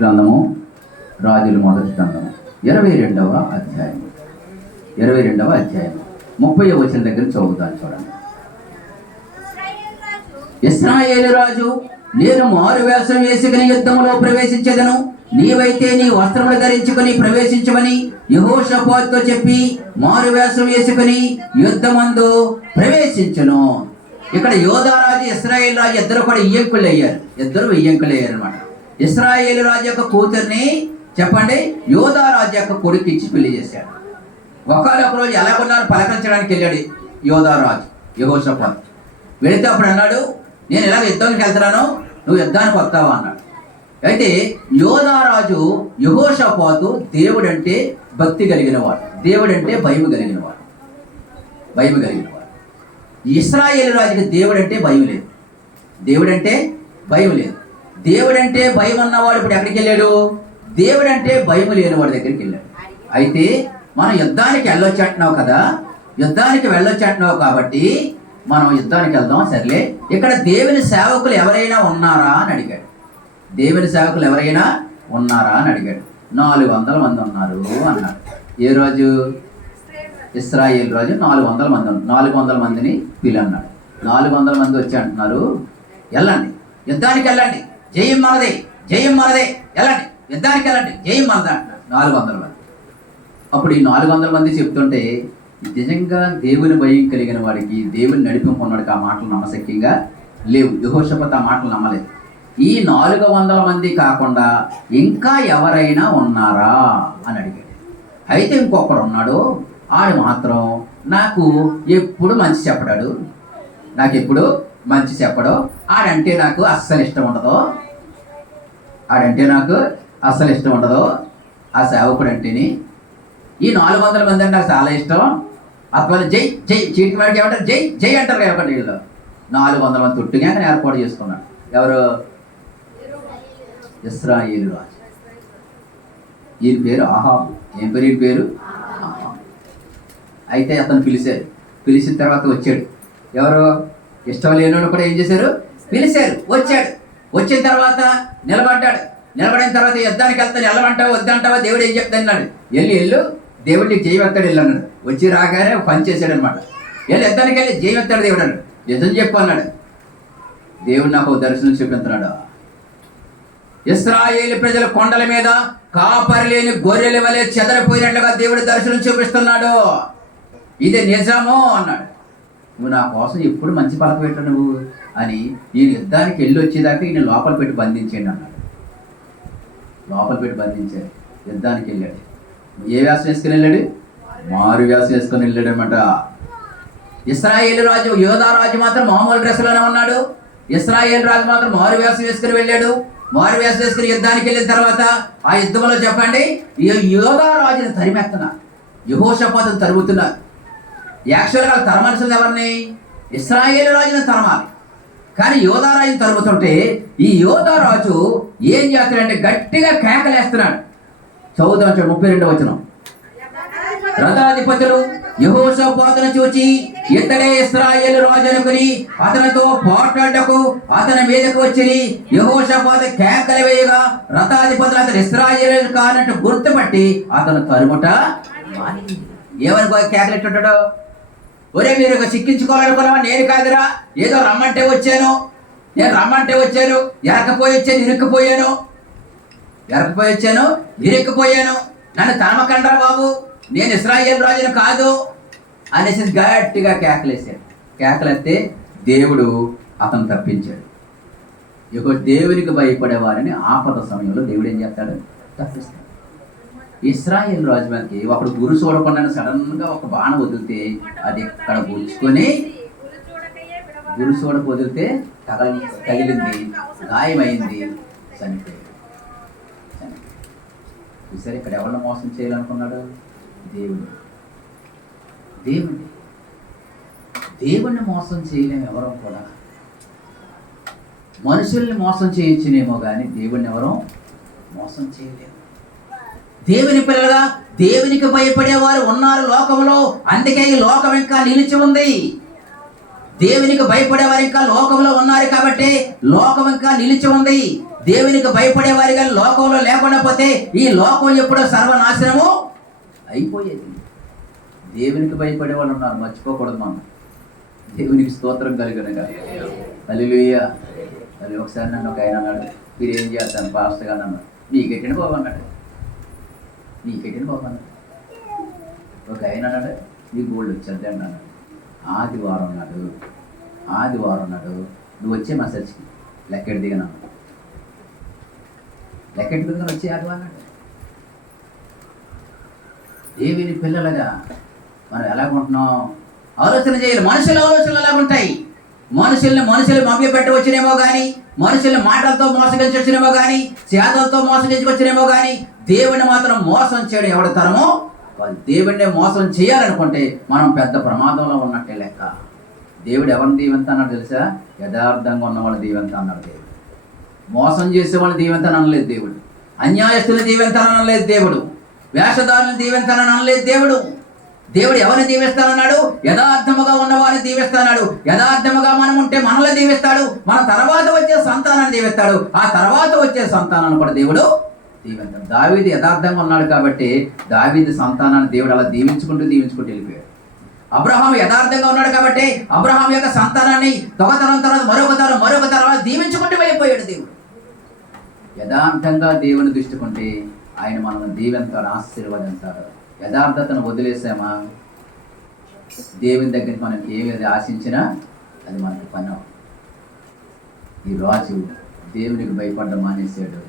గ్రంథము రాజుల మొదటి గ్రంథము 22వ అధ్యాయం 30వ వచనం దగ్గర చదువుతాను చూడండి. ఇశ్రాయేలు రాజు, నేను మారువేషం వేసుకుని యుద్ధములో ప్రవేశించెదను, నీవైతే నీ వస్త్రములు ధరించుకుని ప్రవేశించమని యెహోషాపాతుతో చెప్పి మారువేషం వేసుకుని యుద్ధమందు ప్రవేశించును. ఇక్కడ యోధారాజు ఇశ్రాయేలు రాజు ఇద్దరు కూడా ఇయ్యంకులు అయ్యారు అనమాట. ఇశ్రాయేలు రాజు యొక్క కూతుర్ని చెప్పండి యోధారాజు యొక్క కొడుకు ఇచ్చి పెళ్లి చేశాడు. ఒకనొక రోజు ఎలా కొన్నారు పలకరించడానికి వెళ్ళాడు యోధారాజు యెహోషాపాతు. వెళితే అప్పుడు అన్నాడు, నేను ఇలా యుద్ధానికి వెళ్తున్నాను, నువ్వు యుద్ధానికి వస్తావా అన్నాడు. అయితే యోధారాజు యెహోషాపాతు దేవుడంటే భక్తి కలిగిన వాడు, దేవుడంటే భయం కలిగిన వాడు. ఇశ్రాయేలు రాజుకి దేవుడంటే భయం లేదు. దేవుడంటే భయం అన్నవాడు ఇప్పుడు ఎక్కడికి వెళ్ళాడు? దేవుడంటే భయం లేని వాడి దగ్గరికి వెళ్ళాడు. అయితే మనం యుద్ధానికి వెళ్ళొచ్చంటున్నావు కదా, యుద్ధానికి వెళ్ళొచ్చంటున్నావు కాబట్టి మనం యుద్ధానికి వెళ్దాం. సర్లే, ఇక్కడ దేవుని సేవకులు ఎవరైనా ఉన్నారా అని అడిగాడు. 400 మంది ఉన్నారు అన్నాడు. ఏ రోజు? ఇశ్రాయేలు రాజు 400 మంది. 400 మందిని పిలన్నాడు. 400 మంది వచ్చి అంటున్నారు, వెళ్ళండి, యుద్ధానికి వెళ్ళండి, జయం మనదే, వెళ్ళండి, యుద్ధానికి వెళ్ళండి, జయం మనదే అంటున్నారు 400 మంది. అప్పుడు ఈ 400 మంది చెప్తుంటే నిజంగా దేవుని భయం కలిగిన వాడికి, దేవుని నడిపింపున్నవాడికి ఆ మాటలు నమ్మశక్యంగా లేవు. యెహోషాపాతు ఆ మాటలు నమ్మలేదు. ఈ 400 మంది కాకుండా ఇంకా ఎవరైనా ఉన్నారా అని అడిగాడు. అయితే ఇంకొకడు ఉన్నాడు, ఆడు మాత్రం నాకు ఎప్పుడు మంచి చెప్పడాడు, ఆడంటే నాకు అస్సలు ఇష్టం ఉండదు. ఆ సేవకుడు అంటేని ఈ 400 మంది అంటే నాకు చాలా ఇష్టం. అప్పుడు జై చీటికి వాడికి ఏమంటారు? జై అంటారు కాబట్టి వీళ్ళు 400 మంది తుట్టుగా ఏర్పాటు చేసుకున్నాడు. ఎవరు? ఇశ్రాయేలు రాజు. ఈయన పేరు ఆహాబు. ఏం పేరు ఈయన పేరు? ఆహాబు. అయితే అతను పిలిచిన తర్వాత వచ్చాడు. ఎవరు? ఇష్టం లేని వాళ్ళు కూడా ఏం చేశారు? పిలిచారు, వచ్చాడు. వచ్చిన తర్వాత నిలబడిన తర్వాత యుద్ధానికి వెళ్తాను, వెళ్ళమంటావా వద్దంటావా, దేవుడు ఏం చెప్తాను అన్నాడు. వెళ్ళు దేవుడు నీకు జయవెత్తాడు వెళ్ళు అన్నాడు. వచ్చి రాగానే పని చేశాడు అనమాట. యుద్ధానికి వెళ్ళి జయవెత్తాడు దేవుడు అన్నాడు. యుద్ధం చెప్పు అన్నాడు. దేవుడు నాకు దర్శనం చూపించున్నాడు. ఇశ్రాయేలు ప్రజల కొండల మీద కాపరి లేని గొర్రెల వలె చెదరిపోయినట్లుగా దేవుడు దర్శనం చూపిస్తున్నాడు. ఇది నిజమో అన్నాడు. నువ్వు నా కోసం ఎప్పుడు మంచి పలక పెట్టు నువ్వు అని ఈయన యుద్ధానికి వెళ్ళి వచ్చేదాకా ఈయన లోపల పెట్టి బంధించండి అన్నాడు. యుద్ధానికి వెళ్ళాడు. ఏ వ్యాసం వేసుకుని వెళ్ళాడు? మారు వ్యాసం వేసుకొని వెళ్ళాడు అనమాట. ఇశ్రాయేలు రాజు యోధారాజు మాత్రం మామూలు డ్రెస్సులోనే ఉన్నాడు. ఇశ్రాయేలు రాజు మాత్రం మారు వ్యాసం వేసుకుని వెళ్ళాడు. మారు వ్యాసం వేసుకుని యుద్ధానికి వెళ్ళిన తర్వాత ఆ యుద్ధంలో చెప్పండి, ఈ యోధారాజుని తరిమేస్తున్నారు, యెహోషాపాతును తరుముతున్నారు. యాక్చువల్గా తరమనుషులు ఎవరిని? ఇశ్రాయేలు రాజుని తరమాలి. కానీ యోధారాజుని తరుముతుంటే ఈ యోధారాజు ఏం చేస్తాడంటే గట్టిగా కేకలేస్తున్నాడు. చదువుదాం 32వ వచనం. రథాధిపతులు యెహోషాపాతును చూచి ఇతడే ఇశ్రాయేలు రాజు అనుకుని అతనితో పోట్లాడకు అతని మీదకు వచ్చి యెహోషాపాతు కేకలు వేయగా రథాధిపతులు అతను ఇశ్రాయేలు కానట్టు గుర్తుపట్టి అతను తరుముట. ఏమని కేకలెట్టుంటాడు? ఒరే మీరు చిక్కించుకోవాలనుకున్నావా? నేను కాదురా, ఏదో రమ్మంటే వచ్చాను, ఎరకపోయి వచ్చాను, నన్ను తనమకండ్రా బాబు, నేను ఇశ్రాయేలు రాజును కాదు అనేసి గట్టిగా కేకలేస్తే దేవుడు అతను తప్పించాడు. దేవునికి భయపడేవారిని ఆపద సమయంలో దేవుడు ఏం చేస్తాడు? తప్పిస్తాడు. ఇశ్రాయేలు రాజు మనకి ఒకడు గురు చూడకుండా సడన్ గా ఒక బాణం వదిలితే అది ఇక్కడ గుచ్చుకొని గురు చూడకు వదిలితే తగిలింది, గాయమైంది, చనిపోయింది. సరే, ఇక్కడ ఎవరిని మోసం చేయాలనుకున్నాడు? దేవుణ్ణి మోసం చేయలేము ఎవరో కూడా. మనుషుల్ని మోసం చేయొచ్చునేమో కానీ దేవుణ్ణి ఎవరో మోసం చేయలేము. దేవుని పిల్లలుగా దేవునికి భయపడేవారు ఉన్నారు లోకంలో. అందుకే ఈ లోకం ఇంకా నిలిచి ఉంది. దేవునికి భయపడేవారు ఇంకా లోకంలో ఉన్నారు కాబట్టి లోకం ఇంకా నిలిచి ఉంది. దేవునికి భయపడే వారిగా లోకంలో లేకుండా పోతే ఈ లోకం ఎప్పుడో సర్వనాశనము అయిపోయేది. దేవునికి భయపడే వాళ్ళు ఉన్నారు, మర్చిపోకూడదు మనం. దేవునికి స్తోత్రం కలుగునగా. హల్లెలూయా. అది ఒకసారి నన్ను ఒక ఆయన అన్నాడు, మీరు ఏం చేస్తాను పాస్టర్ గారు అన్నాడు. నీకెట్టిన బాబు అన్నాడు, నీకెట్టిన బాబు అన్నాడు. ఒక ఆయన అన్నాడు, నీ గోల్డ్ వచ్చేది అన్నాడు. ఆదివారం అన్నాడు, నువ్వు వచ్చే మా చర్చికి లెక్కెడు దిగను అన్నాడు. లెక్కెట్టు దిగను వచ్చే ఆదివారం అన్నాడు. దేవుని పిల్లలుగా మనం ఎలాగుంటున్నాం ఆలోచన చేయాలి. మనుషుల ఆలోచనలు ఎలాగుంటాయి? మనుషులు మభ్య పెట్టవచ్చునేమో కానీ, మనుషుల్ని మాటలతో మోసగించవచ్చునేమో కానీ, చేతలతో మోసగించవచ్చునేమో కానీ, దేవుడిని మాత్రం మోసం చేయడం ఎవరి తరమో వాళ్ళు. దేవుడిని మోసం చేయాలనుకుంటే మనం పెద్ద ప్రమాదంలో ఉన్నట్టే లెక్క. దేవుడు ఎవరిని దీవెంత అన్నాడు తెలుసా? యథార్థంగా ఉన్న వాళ్ళు దీవెంత అన్నాడు దేవుడు. మోసం చేసే వాళ్ళు దీవెంత అనలేదు దేవుడు. అన్యాయస్తులు దీవెంత అనలేదు దేవుడు. వేషధారులను దీవెంత అనలేదు దేవుడు. దేవుడు ఎవరిని దీవిస్తానన్నాడు? యథార్థముగా ఉన్నవారిని దీవిస్తాడు. యథార్థముగా మనం ఉంటే మనల్ని దీవిస్తాడు. మన తర్వాత వచ్చే సంతానాన్ని దీవిస్తాడు. ఆ తర్వాత వచ్చే సంతానాన్ని కూడా దేవుడు దీవిస్తాడు. దావీదు యథార్థంగా ఉన్నాడు కాబట్టి దావీదు సంతానాన్ని దేవుడు అలా దీవించుకుంటూ వెళ్ళిపోయాడు. అబ్రహాం యథార్థంగా ఉన్నాడు కాబట్టి అబ్రహాం యొక్క సంతానాన్ని తొగతరం తర్వాత మరొక తరం దీవించుకుంటూ వెళ్ళిపోయాడు దేవుడు. యథార్థంగా దేవుని దృష్టికుంటే ఆయన మనల్ని దీవెంతాడు, ఆశీర్వదించాడు. యథార్థతను వదిలేసామా దేవుని దగ్గరికి మనం ఏది ఆశించినా అది మనకు పని. ఈ రాజు దేవునికి భయపడడం మానేశాడు.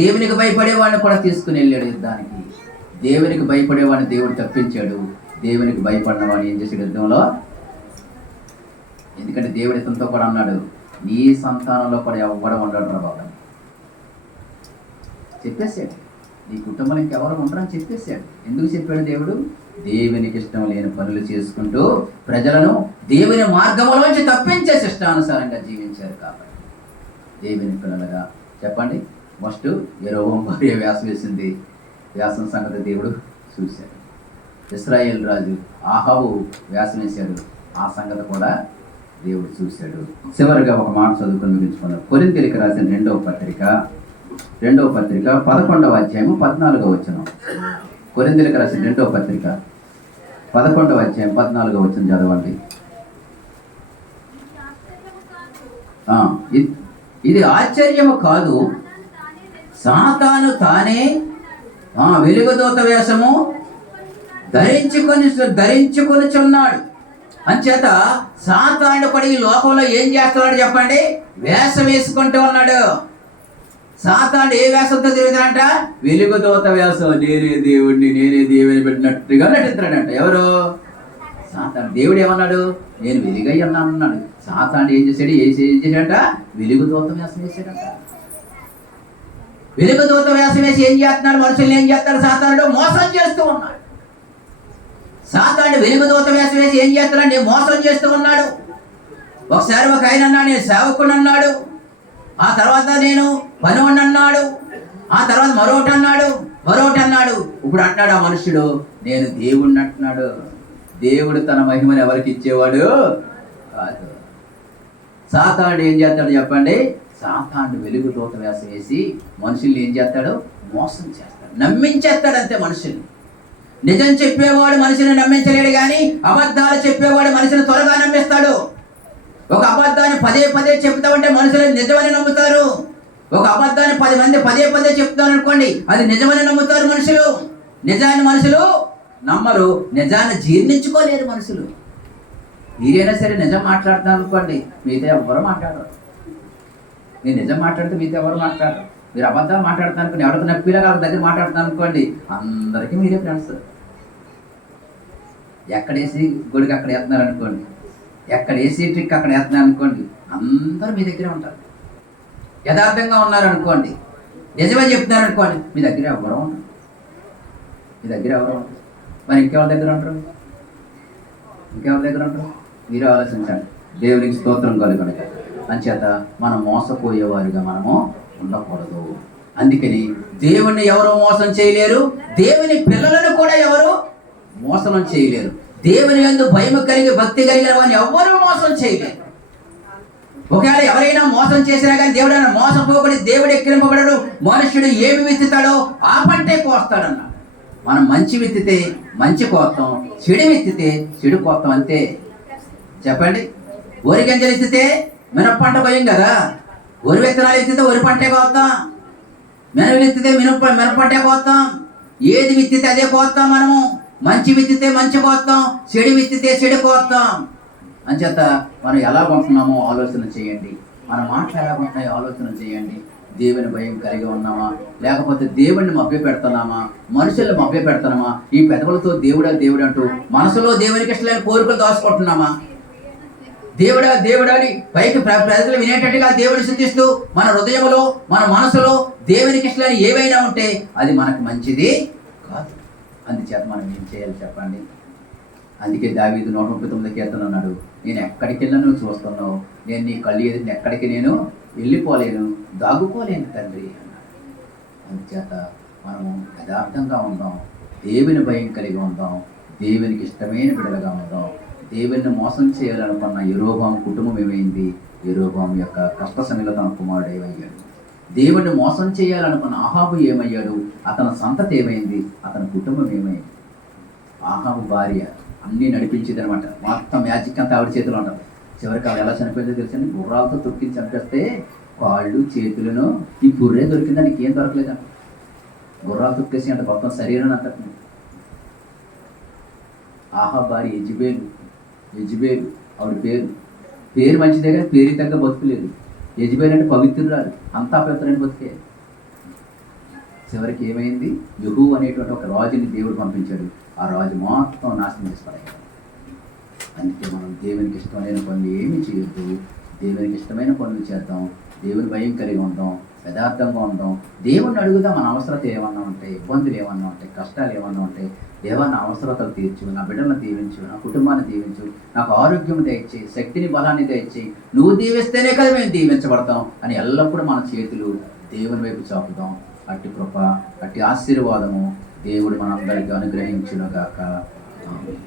దేవునికి భయపడేవాడిని కూడా తీసుకుని వెళ్ళాడు యుద్ధానికి. దేవునికి భయపడేవాడిని దేవుడు తప్పించాడు. దేవునికి భయపడిన వాడిని ఏం చేశాడు యుద్ధంలో? ఎందుకంటే దేవుడు ఇతనితో కూడా అన్నాడు, నీ సంతానంలో కూడా ఎవ్వడ ఉండడు రా బాబా చెప్పేశాడు. నీ కుటుంబంలో ఇంకెవరు ఉండరని చెప్పేశాడు. ఎందుకు చెప్పాడు దేవుడు? దేవునికి ఇష్టం లేని పనులు చేసుకుంటూ ప్రజలను దేవుని మార్గంలోంచి తప్పించే ఇష్టానుసారంగా జీవించారు కాబట్టి. దేవుని పిల్లలుగా చెప్పండి, ఫస్ట్ యెరోబోము భార్య వ్యాసం వేసింది. వ్యాసం సంగతి దేవుడు చూశాడు. ఇశ్రాయేలు రాజు ఆహాబు వ్యాసం వేశాడు. ఆ సంగతి కూడా దేవుడు చూశాడు. చివరిగా ఒక మాట చదువుకుని ముగించుకున్నాం. కొరింథీయులకు రాసిన రెండవ పత్రిక 11వ అధ్యాయము 14వ వచనం. కొరింథీయులకు రాసిన రెండవ పత్రిక 11వ అధ్యాయం 14వ వచనం చదవండి. ఇది ఆశ్చర్యము కాదు, సాతాను తానే వెలుగుదూత వేషము ధరించుకొనిచున్నాడు. అంచేత సాతాను కూడా ఈ లోకంలో ఏం చేస్తున్నాడు చెప్పండి? వేషం వేసుకుంటూ ఉన్నాడు. సాతాను ఏ వేషంతో తిరుగుతాడంట? వెలుగుదూత వేషం. నేనే దేవుని పెట్టినట్టుగా నటిస్తాడంట. ఎవరు? సాతాను. దేవుడు ఏమన్నాడు? నేను వెలుగై ఉన్నాను అన్నాడు. సాతాను ఏం చేశాడంట? వెలుగుదూత వేషం వేసాడంట. వెలుగుదూత వేషం వేసి ఏం చేస్తున్నాడు? మనుషుల్ని ఏం చేస్తాడు? సాతానుడు మోసం చేస్తూ ఉన్నాడు. సాతానుడు వెలుగుదూత వేషం వేసి ఏం చేస్తున్నాడు? నేను మోసం చేస్తూ ఉన్నాడు. ఒకసారి ఒక ఆయన అన్నాడు, నేను సేవకుడు అన్నాడు. ఆ తర్వాత నేను పనివాడిని అన్నాడు. ఆ తర్వాత మరొకటి అన్నాడు. ఇప్పుడు అంటున్నాడు ఆ మనుషుడు, నేను దేవుడిని అంటున్నాడు. దేవుడు తన మహిమను ఎవరికి ఇచ్చేవాడు కాదు. సాతానుడు ఏం చేస్తాడు చెప్పండి? సాతానుడు వెలుగుదూత వేషం వేసి మనుషుల్ని ఏం చేస్తాడు? మోసం చేస్తాడు, నమ్మించేస్తాడు. అంతే మనుషుల్ని. నిజం చెప్పేవాడు మనిషిని నమ్మించలేడు కానీ అబద్ధాలు చెప్పేవాడు మనిషిని త్వరగా నమ్మిస్తాడు. ఒక అబద్ధాన్ని పదే చెప్తా ఉంటే మనుషులు నిజమని నమ్ముతారు. ఒక అబద్ధాన్ని 10 మంది పదే చెప్తారు అనుకోండి, అది నిజమని నమ్ముతారు మనుషులు. నిజాన్ని మనుషులు నమ్మరు. నిజాన్ని జీర్ణించుకోలేరు మనుషులు. మీరైనా సరే నిజం మాట్లాడుతున్నారు అనుకోండి, మీతో ఎవరు మాట్లాడరు. మీరు నిజం మాట్లాడితే మీతో ఎవరు మాట్లాడరు. మీరు అబద్ధాలు మాట్లాడుతాను అనుకోండి, ఎవరితో నప్పిలా వాళ్ళ దగ్గర మాట్లాడుతాను అనుకోండి, అందరికీ మీరే ఫ్రెండ్స్. ఎక్కడేసి గొడుగు అక్కడ వేస్తున్నారు అనుకోండి, ఎక్కడ వేసి ట్రిక్ అక్కడ వేస్తున్నారు అనుకోండి, అందరూ మీ దగ్గరే ఉంటారు. యథార్థంగా ఉన్నారనుకోండి, నిజమే చెప్తున్నారు అనుకోండి, మీ దగ్గర ఎవరు ఉంటారు. మరి ఇంకెవరి దగ్గర ఉంటారు? మీరే ఆలోచించండి. దేవునికి స్తోత్రం కలుగునగా. అంచేత మనం మోసపోయేవారుగా మనము ఉండకూడదు. అందుకని దేవుణ్ణి ఎవరు మోసం చేయలేరు, దేవుని పిల్లలను కూడా ఎవరు మోసం చేయలేరు. దేవుని యందు భయం కలిగి భక్తి కలిగిన వారిని ఎవ్వరూ మోసం చేయలేరు. ఒకవేళ ఎవరైనా మోసం చేసినా కానీ దేవుడు ఆయన మోసపోబడి దేవుడు ఎక్కిరింపబడడు. మనుష్యుడు ఏమి విత్తుతాడో ఆ పంటే కోస్తాడన్న. మనం మంచి విత్తితే మంచి కోస్తాం, చెడు విత్తితే చెడు కోస్తాం, అంతే. చెప్పండి, వరి గింజలు ఎత్తితే మినప పంట పోయం కదా, వరి విత్తనాలు ఎత్తితే వరి పంటే కోస్తాం, మినప విత్తితే మినప పంటే కోస్తాం. ఏది విత్తితే అదే కోస్తాం మనము. మంచి విత్తితే మంచి కోస్తాం, చెడు విత్తితే చెడు కోస్తాం. అంచేత మనం ఎలా కొంటున్నామో ఆలోచన చేయండి. మన మాటలు ఎలా కొంటున్నాయో ఆలోచన చేయండి. దేవుని భయం కలిగి ఉన్నామా, లేకపోతే దేవుడిని మభ్య పెడుతున్నామా, మనుషులను మభ్య పెడుతున్నామా? ఈ పెదవులతో దేవుడా దేవుడు అంటూ మనసులో దేవునికి ఇష్టమైన కోరికలు దాచుకుంటున్నామా? దేవుడా దేవుడా అని పైకి ప్రజలు వినేటట్టుగా దేవుని స్తుతిస్తూ మన హృదయంలో మన మనసులో దేవునికి ఇష్టమైన ఏవైనా ఉంటే అది మనకు మంచిది కాదు. అందుచేత మనం ఏం చేయాలి చెప్పండి? అందుకే దావీదు 139 కీర్తన అన్నాడు, నేను ఎక్కడికి వెళ్ళా నువ్వు చూస్తున్నావు, నేను నీ కళ్ళు ఎదుటిని ఎక్కడికి నేను వెళ్ళిపోలేను, దాగుకోలేను తండ్రి అన్నాడు. అందుచేత మనము యథార్థంగా ఉందాం, దేవుని భయం కలిగి ఉందాం, దేవునికి ఇష్టమైన బిడ్డలుగా ఉందాం. దేవుని మోసం చేయాలనుకున్న యెరోబాము కుటుంబం ఏమైంది? యెరోబాము యొక్క కష్ట సమయంలో తన కుమారుడు ఏమయ్యాడు. దేవుడిని మోసం చేయాలనుకున్న ఆహాబు ఏమయ్యాడు? అతని సంతతి ఏమైంది? అతని కుటుంబం ఏమైంది? ఆహాబు భార్య అన్నీ నడిపించేది అనమాట. మొత్తం మ్యాజిక్ అంతా ఆవిడ చేతిలో ఉంటుంది. చివరికి ఆవిడ ఎలా చనిపోయిందో తెలుసండి? గుర్రాలతో తొక్కించి చంపేస్తే కాళ్ళు చేతులను ఈ పుర్రే దొరికిందని ఇంకేం దొరకలేదంట. గుర్రాలు తొక్కేసి అంటే మొత్తం శరీరం అంతటి. ఆహాబు భార్య యెజబేలు ఆవిడ పేరు మంచిదే కానీ పేరు తగ్గ బతుకులేదు. యెజబేలు అంటే పవిత్రురాలు, అంతా పవిత్రమైన బతికే. చివరికి ఏమైంది? యెహూ అనేటువంటి ఒక రాజుని దేవుడు పంపించాడు. ఆ రాజు మొత్తం నాశనం చేసి పడేయాలి. అందుకే మనం దేవునికి ఇష్టమైన పనులు ఏమి చేయొద్దు, దేవునికి ఇష్టమైన పనులు చేద్దాం, దేవుని భయం కలిగి ఉందాం, యథార్థంగా ఉందాం. దేవుణ్ణి అడుగుదాం, మన అవసరత ఏమన్నా ఉంటాయి, ఇబ్బందులు ఏమన్నా ఉంటాయి, కష్టాలు ఏమన్నా ఉంటాయి, దేవా నా అవసరతలు తీర్చు, నా బిడ్డలను దీవించు, నా కుటుంబాన్ని దీవించు, నాకు ఆరోగ్యం దయచేయి, శక్తిని బలాన్ని దయచేయి, నువ్వు దీవిస్తేనే కదా మేము దీవించబడతాం అని ఎల్లప్పుడూ మన చేతులు దేవుని వైపు చాపుదాం. అట్టి కృప, అట్టి ఆశీర్వాదము దేవుడు మనందరికీ అనుగ్రహించును గాక. ఆమేన్.